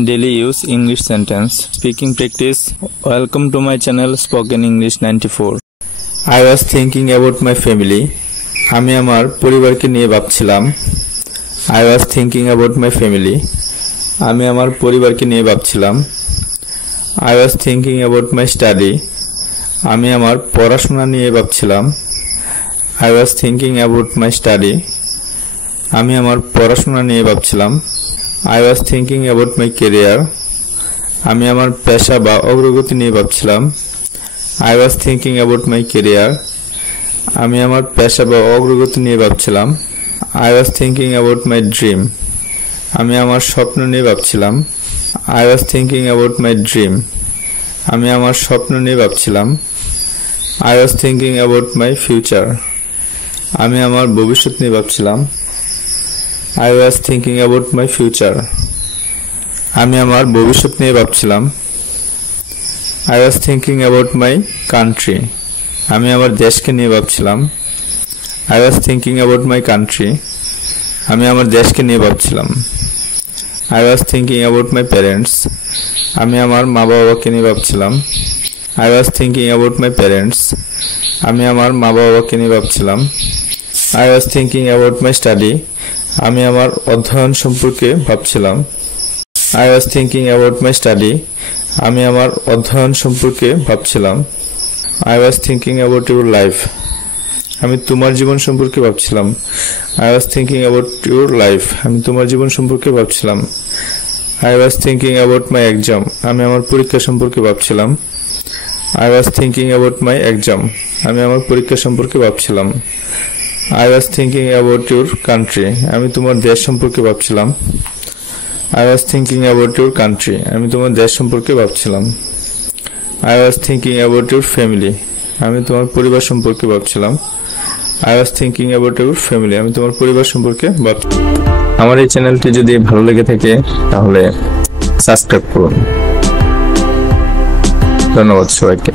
Daily use English sentence. Speaking practice. Welcome to my channel Spoken English 94. I was thinking about my family. আমি আমার পরিবারকে নিয়ে ভাবছিলাম। I was thinking about my family. আমি আমার পরিবারকে নিয়ে ভাবছিলাম। I was thinking about my study. আমি আমার পড়াশোনা নিয়ে ভাবছিলাম। I was thinking about my study. আমি আমার পড়াশোনা নিয়ে ভাবছিলাম। I was thinking about my career. আমি আমার পেশা বা অগ্রগতি নিয়ে ভাবছিলাম। I was thinking about my career. আমি আমার পেশা বা অগ্রগতি নিয়ে ভাবছিলাম। I was thinking about my dream. আমি আমার স্বপ্ন নিয়ে ভাবছিলাম। I was thinking about my dream. আমি আমার স্বপ্ন নিয়ে ভাবছিলাম। I was thinking about my future. আমি আমার ভবিষ্যৎ নিয়ে ভাবছিলাম। I was thinking about my future. আমি আমার ভবিষ্যৎ নিয়ে ভাবছিলাম। I was thinking about my country. আমি আমার দেশকে নিয়ে ভাবছিলাম। I was thinking about my country. আমি আমার দেশকে নিয়ে ভাবছিলাম। I was thinking about my parents. আমি আমার মা-বাবাকে নিয়ে ভাবছিলাম। I was thinking about my parents. আমি আমার মা-বাবাকে নিয়ে ভাবছিলাম। I was thinking about my study. আমি আমার অধ্যয়ন সম্পর্কে ভাবছিলাম। I was thinking about my study. আমি আমার অধ্যয়ন সম্পর্কে ভাবছিলাম। I was thinking about your life. আমি তোমার জীবন সম্পর্কে ভাবছিলাম। I was thinking about your life. আমি তোমার জীবন সম্পর্কে ভাবছিলাম। I was thinking about my exam. আমি আমার পরীক্ষা সম্পর্কে ভাবছিলাম। I was thinking about my exam. আমি আমার পরীক্ষা সম্পর্কে ভাবছিলাম। I was thinking about your country. আমি তোমার দেশ সম্পর্কে ভাবছিলাম। I was thinking about your country. আমি তোমার দেশ সম্পর্কে ভাবছিলাম। I was thinking about your family. আমি তোমার পরিবার সম্পর্কে ভাবছিলাম। I was thinking about your family. আমি তোমার পরিবার সম্পর্কে ভাবছিলাম। আমার এই চ্যানেলটি যদি ভালো লেগে থাকে তাহলে সাবস্ক্রাইব করুন। ধন্যবাদ সবাইকে।